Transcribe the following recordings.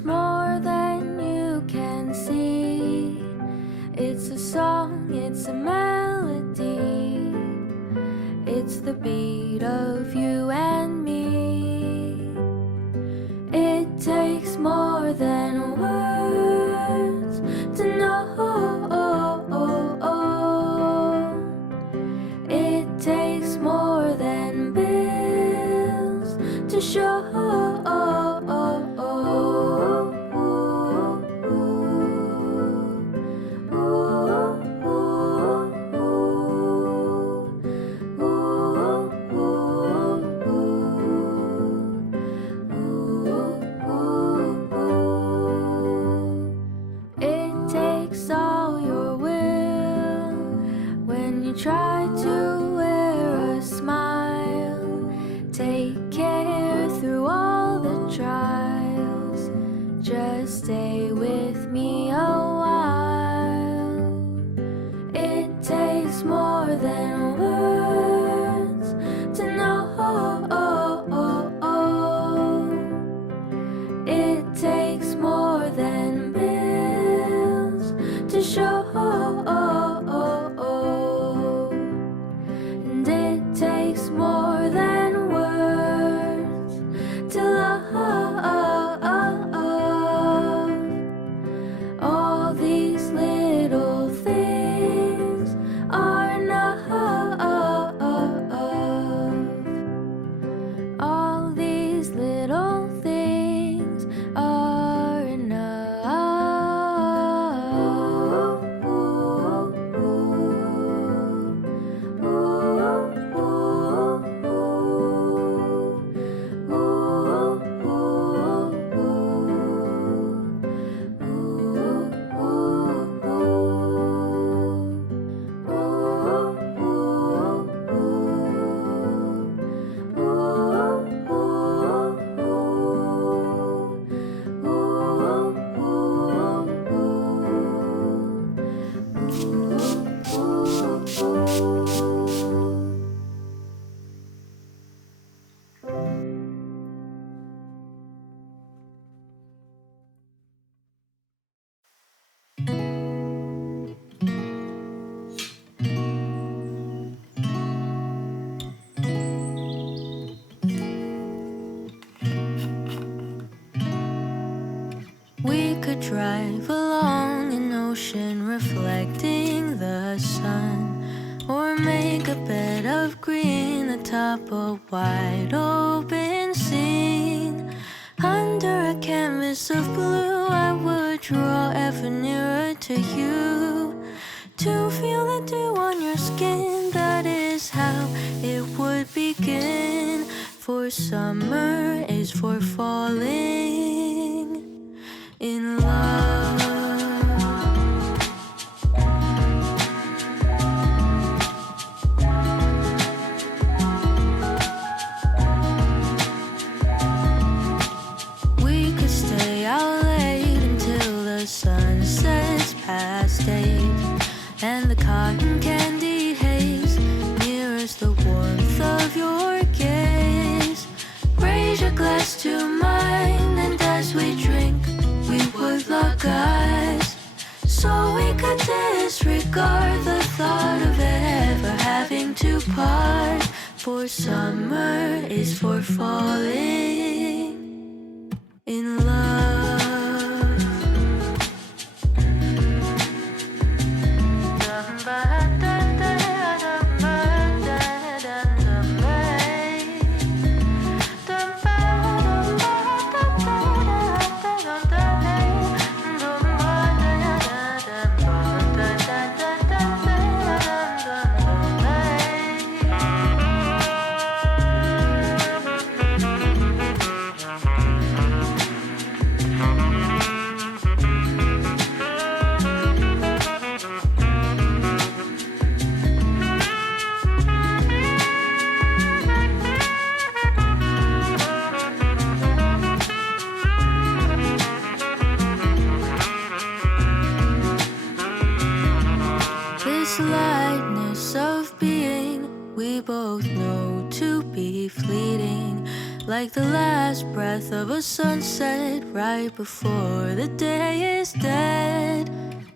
It's more than you can see. It's a song, it's a melody. It's the beat of you and me. It takes more than words to know. It takes more than bills to show. Try to wear a smile. Take care through all the trials. Just stay with me a while. It takes more than words to know. It takes more than bills to show. More than words to love. All these little things are enough. All these little things are enough. We could drive along an ocean reflecting the sun, or make a bed of green atop a wide open scene. Under a canvas of blue, I would draw ever nearer to you, to feel the dew on your skin. That is how it would begin. For summer is for falling in love. We could stay out late until the sun sets past 8, and the cotton candy haze mirrors the warmth of your gaze. Raise your glass to mine, and as we drink, we would lock eyes, so we could disregard the thought of ever having to part. For summer is for falling in love. lightness of being we both know to be fleeting, like the last breath of a sunset right before the day is dead.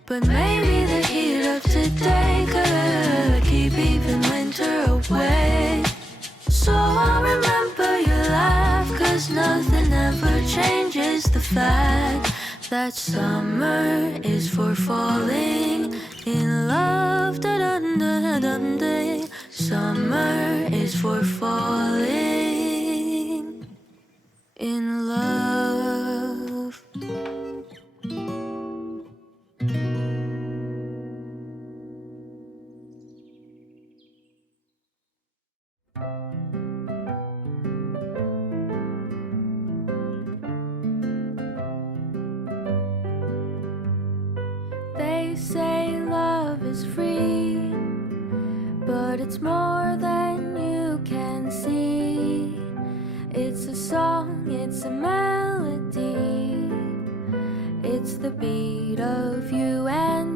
But maybe the heat of today could keep even winter away. So I'll remember your laugh, 'cause nothing ever changes the fact that summer is for falling in love. Da-dun-da-dun-day. Summer is for falling in love. They say love is free, but it's more than you can see. It's a song, it's a melody, it's the beat of you and